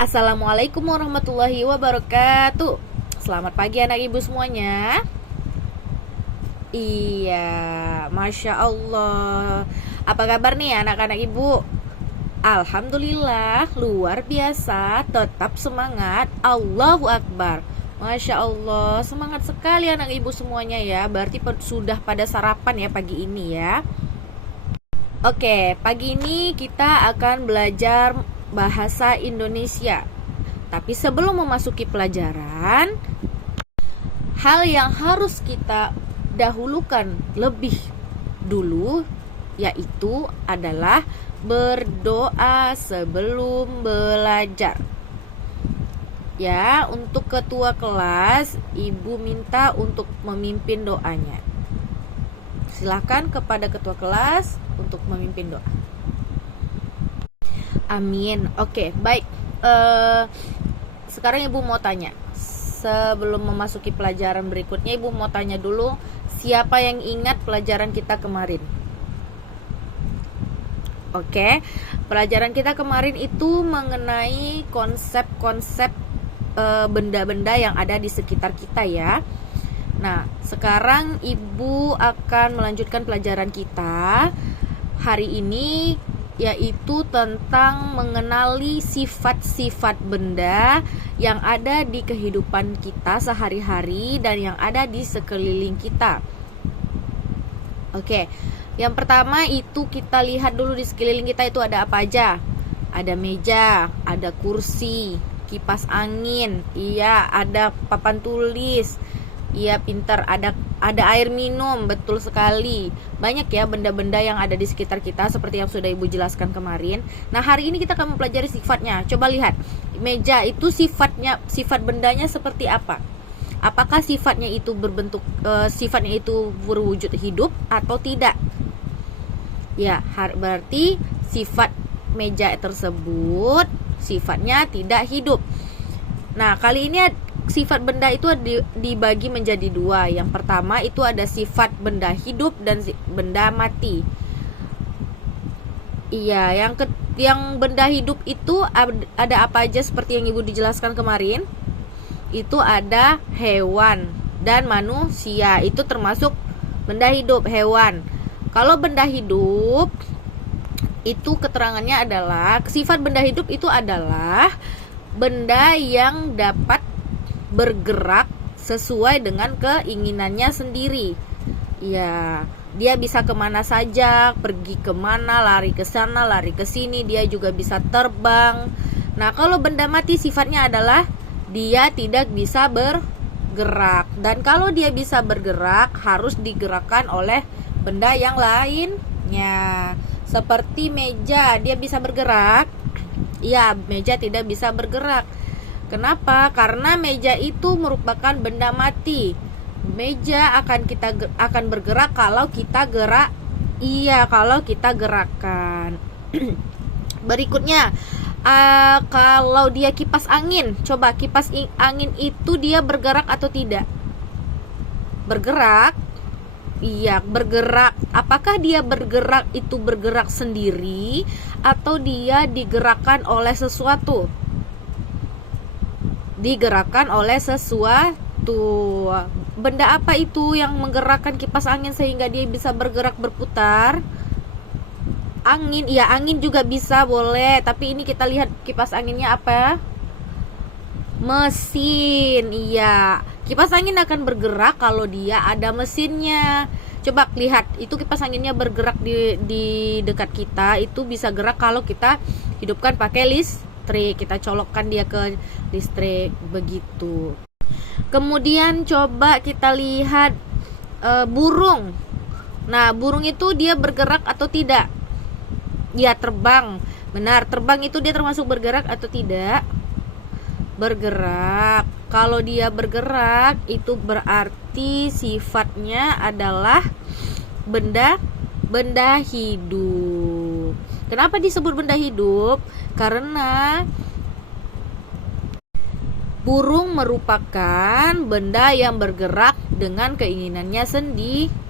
Assalamualaikum warahmatullahi wabarakatuh. Selamat pagi anak ibu semuanya. Iya, Masya Allah. Apa kabar nih anak-anak ibu? Alhamdulillah, luar biasa. Tetap semangat. Allahu Akbar. Masya Allah, semangat sekali anak ibu semuanya ya. Berarti sudah pada sarapan ya pagi ini ya. Oke, pagi ini kita akan belajar bahasa Indonesia. Tapi sebelum memasuki pelajaran, hal yang harus kita dahulukan lebih dulu yaitu adalah berdoa sebelum belajar. Ya, untuk ketua kelas, Ibu minta untuk memimpin doanya. Silakan kepada ketua kelas untuk memimpin doa. Amin. Oke, baik. Sekarang Ibu mau tanya. Sebelum memasuki pelajaran berikutnya, Ibu mau tanya dulu, siapa yang ingat pelajaran kita kemarin? Oke, pelajaran kita kemarin itu mengenai konsep-konsep benda-benda yang ada di sekitar kita ya. Nah, sekarang Ibu akan melanjutkan pelajaran kita hari ini, yaitu tentang mengenali sifat-sifat benda yang ada di kehidupan kita sehari-hari dan yang ada di sekeliling kita. Oke, yang pertama itu kita lihat dulu di sekeliling kita itu ada apa aja. Ada meja, ada kursi, kipas angin, iya, ada papan tulis. Iya, pintar, ada air minum, betul sekali. Banyak ya benda-benda yang ada di sekitar kita seperti yang sudah Ibu jelaskan kemarin. Nah, hari ini kita akan mempelajari sifatnya. Coba lihat, meja itu sifat bendanya seperti apa? Apakah sifatnya itu berwujud hidup atau tidak? Ya, berarti sifat meja tersebut sifatnya tidak hidup. Nah, kali ini sifat benda itu dibagi menjadi dua. Yang pertama itu ada sifat benda hidup dan benda mati. Iya, yang benda hidup itu ada apa aja seperti yang Ibu dijelaskan kemarin? Itu ada hewan dan manusia. Itu termasuk benda hidup, hewan. Kalau benda hidup itu keterangannya adalah sifat benda hidup itu adalah benda yang dapat bergerak sesuai dengan keinginannya sendiri. Ya, dia bisa kemana saja, pergi kemana, lari ke sana, lari ke sini. Dia juga bisa terbang. Nah, kalau benda mati sifatnya adalah dia tidak bisa bergerak. Dan kalau dia bisa bergerak, harus digerakkan oleh benda yang lainnya. Seperti meja, dia bisa bergerak. Ya, meja tidak bisa bergerak. Kenapa? Karena meja itu merupakan benda mati. Meja akan bergerak kalau kita gerak. Iya, kalau kita gerakkan. Berikutnya, kalau dia kipas angin, coba kipas angin itu dia bergerak atau tidak? Bergerak. Iya, bergerak. Apakah dia bergerak itu bergerak sendiri atau dia digerakkan oleh sesuatu? Digerakkan oleh sesuatu. Benda apa itu yang menggerakkan kipas angin sehingga dia bisa bergerak berputar? Angin, iya, angin juga bisa, boleh. Tapi ini kita lihat kipas anginnya apa? Mesin, iya. Kipas angin akan bergerak kalau dia ada mesinnya. Coba lihat, itu kipas anginnya bergerak di dekat kita. Itu bisa gerak kalau kita hidupkan pakai listrik. Kita colokkan dia ke listrik, begitu. Kemudian coba kita lihat burung. Nah, burung itu dia bergerak atau tidak? Ya, terbang. Benar, terbang itu dia termasuk bergerak atau tidak? Bergerak. Kalau dia bergerak itu berarti sifatnya adalah benda hidup. Kenapa disebut benda hidup? Karena Burung merupakan benda yang bergerak dengan keinginannya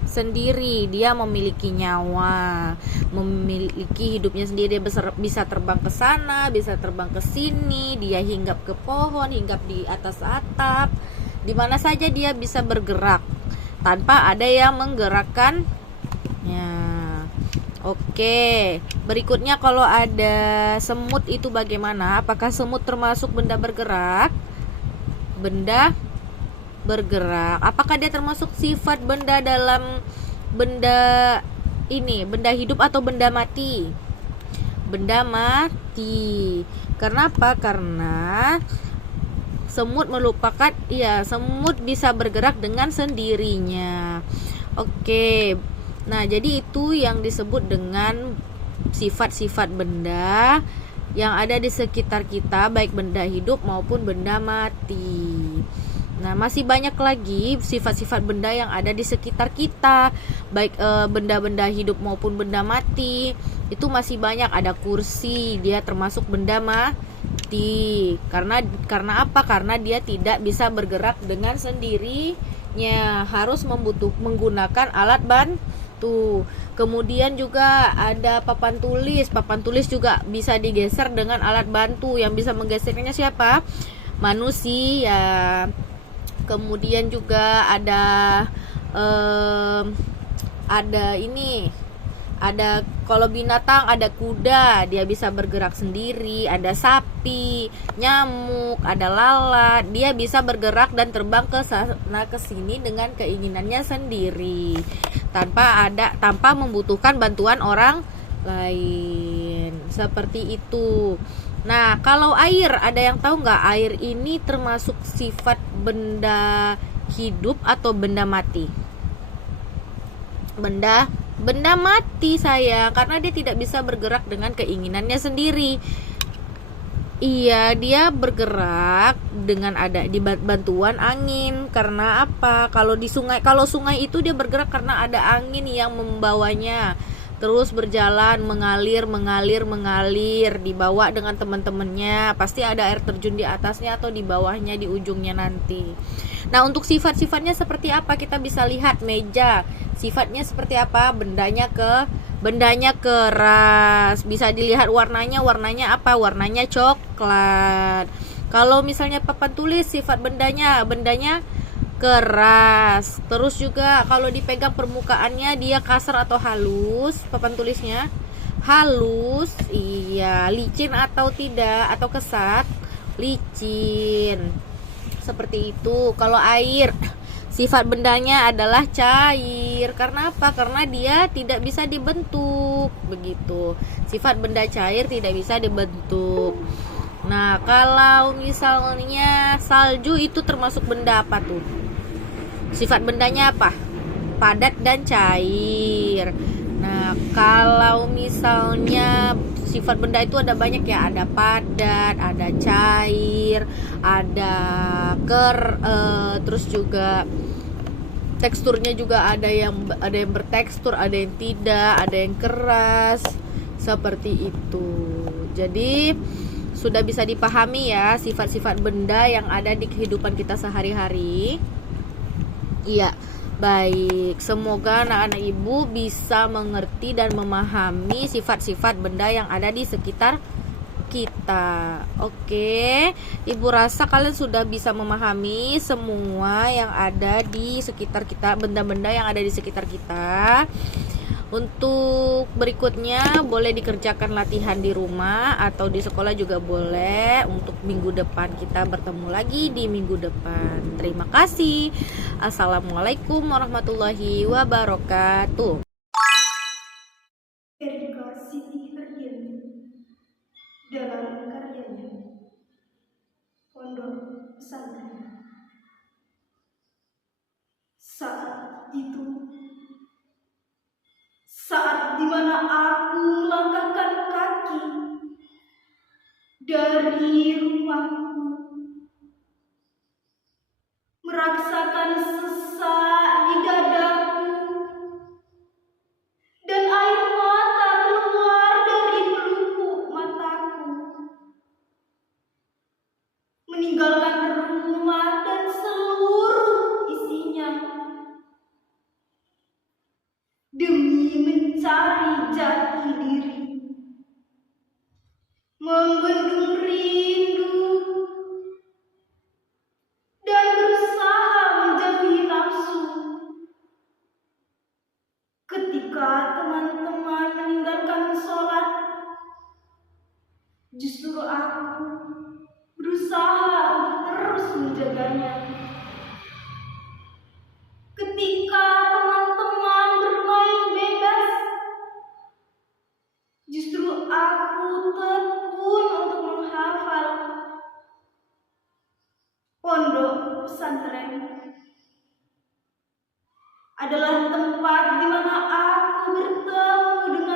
sendiri. Dia memiliki nyawa, memiliki hidupnya sendiri. Dia bisa terbang ke sana, bisa terbang ke sini. Dia hinggap ke pohon, hinggap di atas atap. Di mana saja dia bisa bergerak tanpa ada yang menggerakkannya. Oke, berikutnya kalau ada semut itu bagaimana? Apakah semut termasuk benda bergerak? Benda bergerak. Apakah dia termasuk sifat benda dalam benda hidup atau benda mati? Benda mati. Kenapa? Karena semut semut bisa bergerak dengan sendirinya. Oke. Nah, jadi itu yang disebut dengan sifat-sifat benda yang ada di sekitar kita, baik benda hidup maupun benda mati. Nah, masih banyak lagi sifat-sifat benda yang ada di sekitar kita, baik benda-benda hidup maupun benda mati. Itu masih banyak. Ada kursi, dia termasuk benda mati. Karena apa? Karena dia tidak bisa bergerak dengan sendirinya, harus menggunakan alat bantu. Kemudian juga ada papan tulis. Papan tulis juga bisa digeser dengan alat bantu. Yang bisa menggesernya siapa? Manusia. Kemudian juga ada kalau binatang ada kuda, dia bisa bergerak sendiri. Ada sapi, nyamuk, ada lalat, dia bisa bergerak dan terbang ke sana ke sini dengan keinginannya sendiri, tanpa membutuhkan bantuan orang lain. Seperti itu. Nah, kalau air, ada yang tahu nggak air ini termasuk sifat benda hidup atau benda mati? Benda mati, sayang, karena dia tidak bisa bergerak dengan keinginannya sendiri. Iya, dia bergerak dengan ada bantuan angin. Karena apa? Kalau sungai itu dia bergerak karena ada angin yang membawanya. Terus berjalan, mengalir, dibawa dengan teman-temannya. Pasti ada air terjun di atasnya atau di bawahnya, di ujungnya nanti. Nah, untuk sifat-sifatnya seperti apa? Kita bisa lihat meja. Sifatnya seperti apa? Bendanya keras. Bisa dilihat warnanya apa? Warnanya coklat. Kalau misalnya papan tulis, sifat bendanya keras. Terus juga kalau dipegang permukaannya dia kasar atau halus. Papan tulisnya halus. Iya, licin atau tidak, atau kesat? Licin. Seperti itu. Kalau air, sifat bendanya adalah cair. Karena apa? Karena dia tidak bisa dibentuk. Begitu. Sifat benda cair tidak bisa dibentuk. Nah, kalau misalnya salju itu termasuk benda apa tuh? Sifat bendanya apa? Padat dan cair. Nah, kalau misalnya sifat benda itu ada banyak ya, ada padat, ada cair, ada terus juga teksturnya juga ada yang bertekstur, ada yang tidak, ada yang keras. Seperti itu. Jadi sudah bisa dipahami ya sifat-sifat benda yang ada di kehidupan kita sehari-hari. Iya, baik. Semoga anak-anak ibu bisa mengerti dan memahami sifat-sifat benda yang ada di sekitar kita. Oke, ibu rasa kalian sudah bisa memahami semua yang ada di sekitar kita, benda-benda yang ada di sekitar kita. Untuk berikutnya boleh dikerjakan latihan di rumah atau di sekolah juga boleh. Untuk minggu depan kita bertemu lagi di minggu depan. Terima kasih. Assalamualaikum warahmatullahi wabarakatuh. Erika Siti Hardiani dalam karyanya Pondok Pesantren. Saat dimana aku melangkahkan kaki dari rumahku, merasakan sesak di dadaku, dan air mata keluar dari pelupuk mataku, meninggalkan membendung rindu, dan berusaha menjauhi nafsu. Ketika teman-teman meninggalkan sholat, justru aku berusaha untuk terus menjaganya. Ketika teman-teman bermain bebas, justru aku tekun untuk menghafal. Pondok pesantren adalah tempat di mana aku bertemu dengan